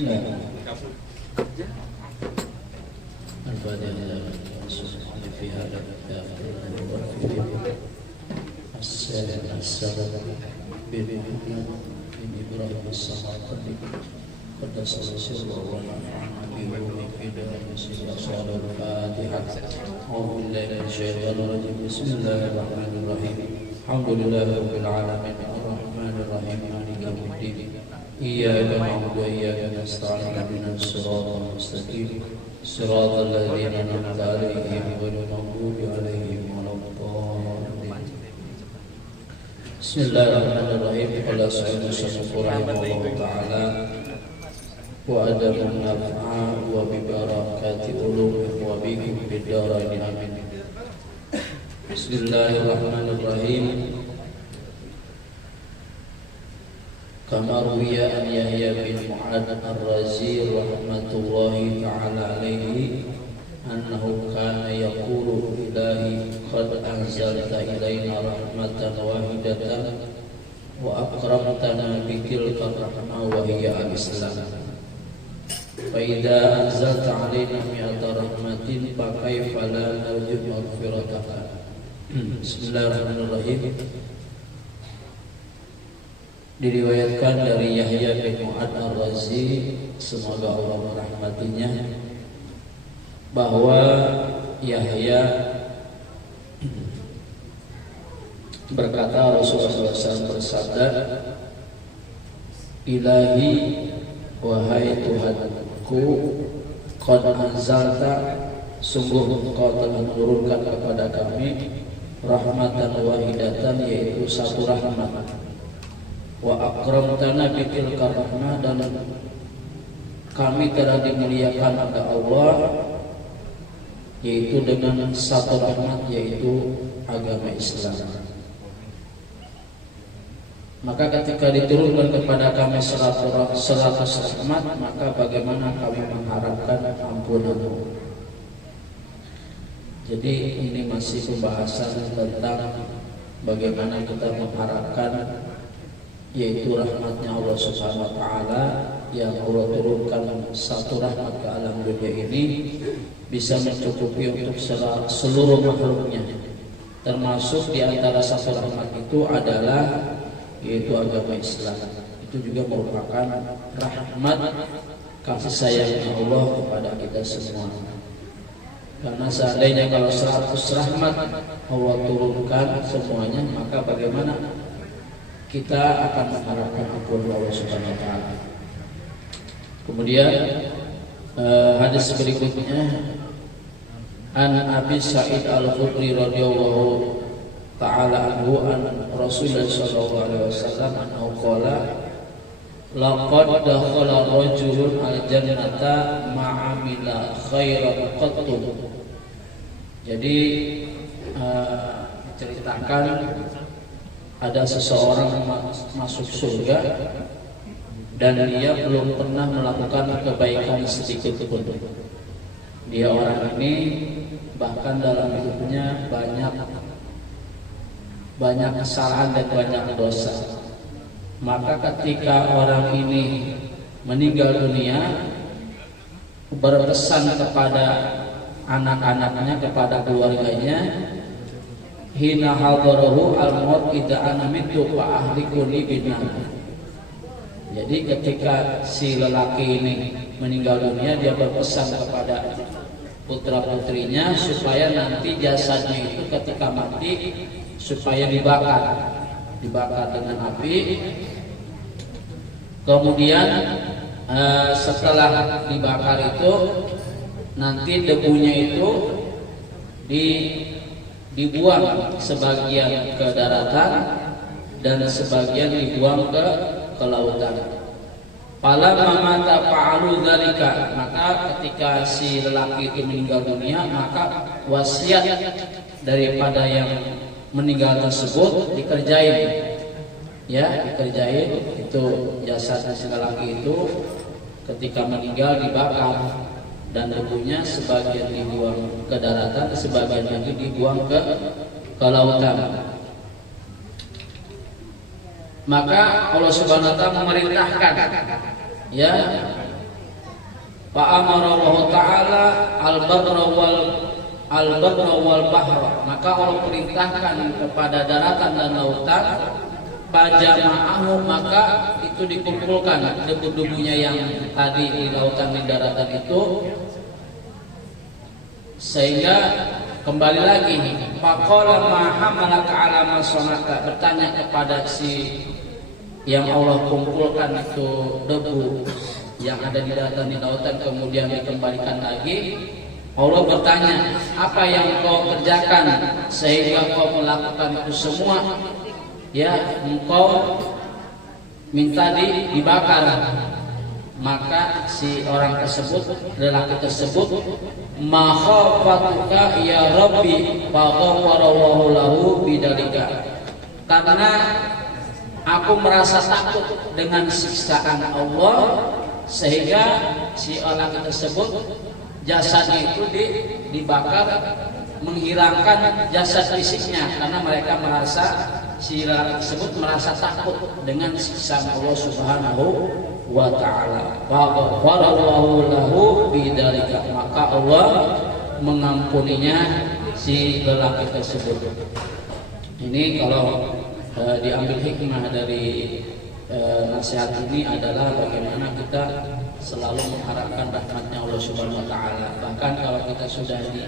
Bismillah. Al-Fatihah. في هذا الكتاب السلام بمحمد بن إبراهيم الصماقندي قدس سره ونفعنا بعلومه في دار صلى الفاتحة. أعوذ بالله من الشيطان الرجيم. بسم الله الرحمن الرحيم. الحمد لله رب العالمين الرحمن الرحيم مالك يوم الدين إياك نعبد وإياك نستعين اهدنا الصراط المستقيم صراط الذين أنعمت عليهم غير المغضوب عليهم ولا الضالين. بسم الله الرحمن الرحيم. قال سعيد المصنف رحمه الله تعالى وأدب النفع وببركات علومه وبكم في الدارين آمين. بسم الله الرحمن الرحيم. كما روي عن يحيى بن معاذ الرازي رحمة الله تعالى عليه أنه كان يقول إلهي قد أنزلت إلينا رحمة واحدة وأكرمتنا بتلك الرحمة وهي الإسلام فإذا أنزلت علينا مئة رحمة فكيف لا نرجو مغفرتك. بسم الله الرحمن الرحيم. Diriwayatkan dari Yahya bin Mu'adz Ar-Razi, semoga Allah merahmatinya, bahwa Yahya berkata Rasulullah SAW bersabda, Ilahi, wahai Tuhanku, qad anzalta, sungguh engkau telah menurunkan kepada kami rahmatan wahidatan, yaitu satu rahmat, wa akramtana bitilka rahmah, dan kami telah dimuliakan oleh Allah yaitu dengan satu rahmat, yaitu agama Islam. Maka ketika diturunkan kepada kami 100 rahmat, maka bagaimana kami mengharapkan ampunan-Mu. Jadi ini masih pembahasan tentang bagaimana kita mengharapkan yaitu rahmatnya Allah Subhanahu wa Ta'ala, yang Allah turunkan satu rahmat ke alam dunia ini bisa mencukupi untuk seluruh makhluknya, termasuk di antara satu rahmat itu adalah yaitu agama Islam. Itu juga merupakan rahmat kasih sayangnya Allah kepada kita semua. Karena seandainya kalau 100 rahmat Allah turunkan semuanya, maka bagaimana kita akan mengharapkan ampun Allah Subhanahu wa Ta'ala. Kemudian hadis berikutnya, an Abi Sa'id Al-Khudri radhiyallahu ta'ala anhu an Rasulullah sallallahu alaihi wasallam annahu qala laqad dakhala rajulun al-jannata ma'amila khairan qattu. Jadi diceritakan ada seseorang masuk surga dan dia belum pernah melakukan kebaikan sedikit pun. Dia orang ini bahkan dalam hidupnya banyak kesalahan dan banyak dosa. Maka ketika orang ini meninggal dunia, berpesan kepada anak-anaknya, kepada keluarganya, hina hadarahu al-maut idza ana mitu fa ahlikuni binar. Jadi ketika si lelaki ini meninggal dunia, dia berpesan kepada putra-putrinya supaya nanti jasadnya itu ketika mati supaya dibakar dengan api. Kemudian setelah dibakar itu nanti debunya itu dibuang sebagian ke daratan dan sebagian dibuang ke lautan. Falamma mata fa'alu dzalika, maka ketika si lelaki itu meninggal dunia, maka wasiat daripada yang meninggal tersebut dikerjain. Ya, dikerjain itu jasad si lelaki itu ketika meninggal dibakar dan debunya sebagian dibuang ke daratan, sebagian lagi dibuang ke lautan. Maka Allah Subhanahu wa Ta'ala memerintahkan, ya, Fa amara Allah Ta'ala al-barra wal bahra, maka Allah perintahkan kepada daratan dan lautan, fajama'ahu, maka itu dikumpulkan debu-debunya yang tadi di lautan di daratan itu, sehingga kembali lagi faqala ma hamalaka ala ma sanata, bertanya kepada si yang Allah kumpulkan itu debu yang ada di daratan di lautan, kemudian dikembalikan lagi. Allah bertanya, apa yang kau kerjakan sehingga kau melakukan itu semua? Ya, engkau minta dibakar. Maka si orang tersebut, lelaki tersebut, ma khafatuka ya Rabbi fa ghafarallahu lahu bidzalika, karena aku merasa takut dengan siksaan Allah, sehingga si orang tersebut jasadnya itu dibakar, menghilangkan jasad fisiknya, karena mereka merasa, si lelaki tersebut merasa takut dengan siksaan Allah Subhanahu wa Ta'ala. Faghfarallahu lahu bidzalika, maka Allah mengampuninya si lelaki tersebut. Ini kalau diambil hikmah dari nasihat ini adalah bagaimana kita selalu mengharapkan rahmatnya Allah Subhanahu wa Ta'ala. Bahkan kalau kita sudah di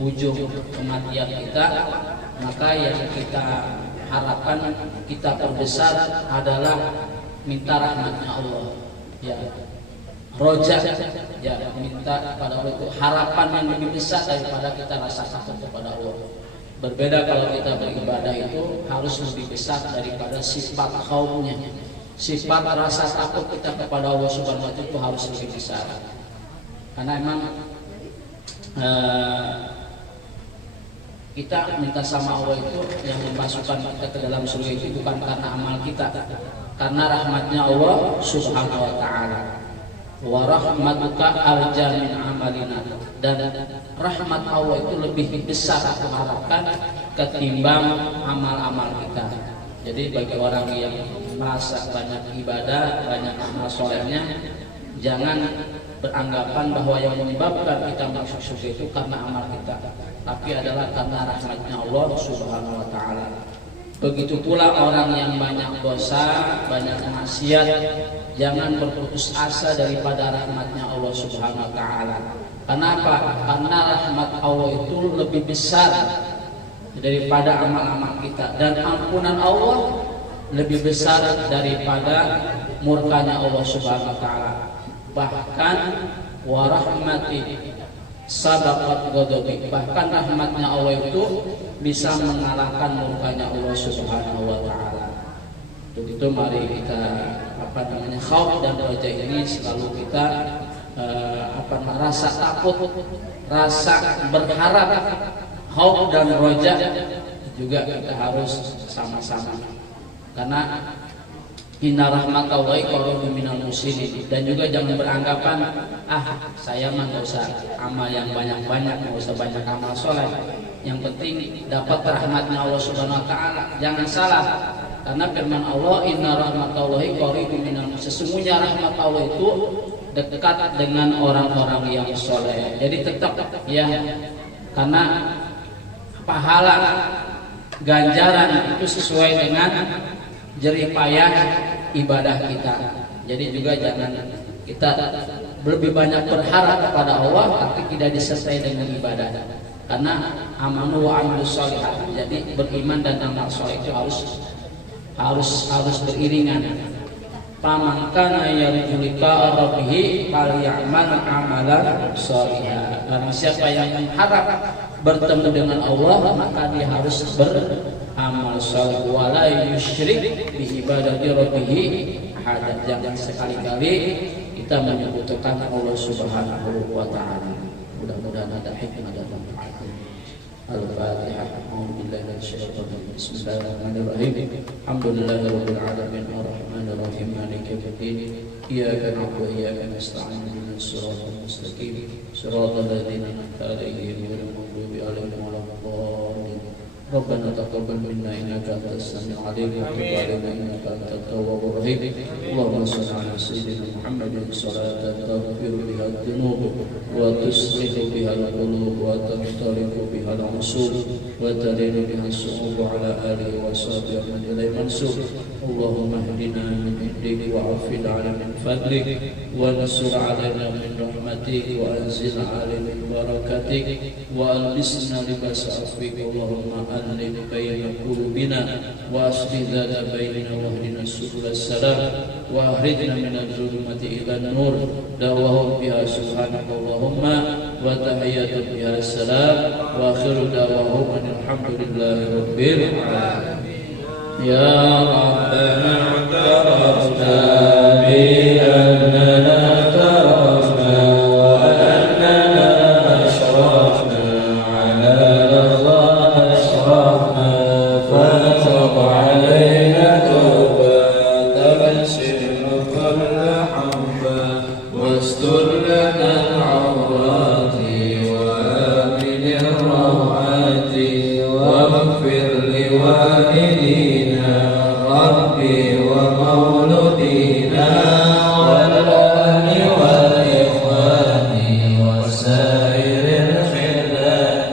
ujung kematian kita, maka yang kita harapkan, kita terbesar adalah minta rahmatnya Allah. Ya, roja, ya, minta kepada Allah itu harapan yang lebih besar daripada kita rasa takut kepada Allah. Berbeda kalau kita beribadah itu harus lebih besar daripada sifat khaufnya. Sifat rasa takut kita kepada Allah Subhanahu wa Ta'ala itu harus lebih besar. Karena emang kita minta sama Allah itu yang memasukkan kita ke dalam surga itu bukan karena amal kita, karena rahmatnya Allah Subhanahu wa Ta'ala. Wa rahmatuka arja min amalina, dan rahmat Allah itu lebih besar aku harapkan ketimbang amal-amal kita. Jadi bagi orang yang merasa banyak ibadah, banyak amal solehnya, jangan beranggapan bahwa yang menyebabkan kita masuk surga itu karena amal kita, tapi adalah karena rahmatnya Allah Subhanahu wa Ta'ala. Begitu pula orang yang banyak dosa, banyak maksiat, jangan berputus asa daripada rahmatnya Allah Subhanahu wa Ta'ala. Kenapa? Karena rahmat Allah itu lebih besar daripada amal-amal kita, dan ampunan Allah lebih besar daripada murkanya Allah Subhanahu wa Ta'ala. Bahkan wa rahmati sabaqat ghadabi, bahkan rahmatnya Allah itu bisa mengalahkan murkanya Allah Subhanahu wa Ta'ala. Untuk itu mari kita khauf dan roja ini selalu kita rasa takut, rasa berharap. Khauf dan roja juga kita harus sama-sama, karena inna rahmatallahi qaribun minal muhsinin. Dan juga jangan beranggapan saya mah nggak usah amal yang banyak-banyak, nggak usah banyak amal soleh, yang penting dapat rahmatnya Allah Subhanahu wa Ta'ala. Jangan salah, karena firman Allah inna rahmatallahi qaribun minal muhsinin, sesungguhnya rahmat Allah itu dekat dengan orang-orang yang soleh. Jadi tetap ya, karena pahala ganjaran itu sesuai dengan jerih payah ibadah kita. Jadi juga jangan kita lebih banyak berharap kepada Allah tapi tidak disertai dengan ibadah. Karena amanu wa amilus sholihat, jadi beriman dan amal soleh itu harus beriringan. Faman kana yarju liqa rabbih falyamal amalan sholihan. Barang siapa yang mengharap bertemu dengan Allah, maka dia harus beramal saleh, wala yusyrik bi ibadati rabbih ahad. Jangan sekali-kali kita menyebutkan Allah Subhanahu wa Ta'ala. Mudah-mudahan ada hikmah dan manfaat. Al-Fatihah. A'udzubillahi minasyaitonir rajim. Bismillahirrahmanirrahim. Alhamdulillahirabbil alamin arrahmanir rahim maliki yaumiddin. Iyyaka na'budu wa iyyaka nasta'in ihdinas siratal mustaqim siratal ladzina an'amta 'alaihim ghairil maghdubi 'alaihim waladdallin. ربنا تقبل منا إنك أنت السميع العليم وتب علينا إنك أنت التواب الرحيم. اللهم صل على سيدنا محمد صلاة تغفر بها الذنوب وتصلح بها القلوب وتختلف بها العصور وتلين بها الصعوب على آله وصحبه من إليه منسوب. اللهم اهدنا من عندك وعافنا على من فضلك وانصر علينا من رحمتك وأنزل علينا من بركاتك وألبسنا لباس عفوك. اللهم ألف بين قلوبنا وأصلح ذات بيننا واهدنا سبل السلام وأخرجنا من الظلمات إلى النور. دعواهم بها سبحانك اللهم وتحياتهم بها السلام وآخر دعواهم أن الحمد لله رب العالمين. يا ربنا اعترفنا بأننا اعترفنا وأننا أشرفنا على الله أشرفنا فتب علينا توبة تبشر كل حنبا واستر لنا العورات وآمن الروعات واغفر لوالدينا ربي ومولودينا والأهل والإخوان وسائر الخلان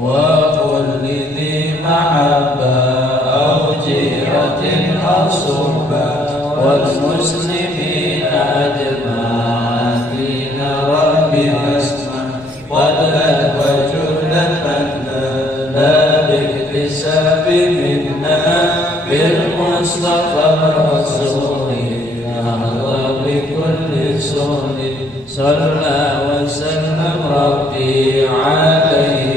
وكل ذي محبة أو جيرة أو صحبة والمسلمين أجمعين ربي أسمع والأهل وجهة لا باكتساب منا بالمصطفى الرسول أهلا بكل سؤل صلى وسلم ربي عليه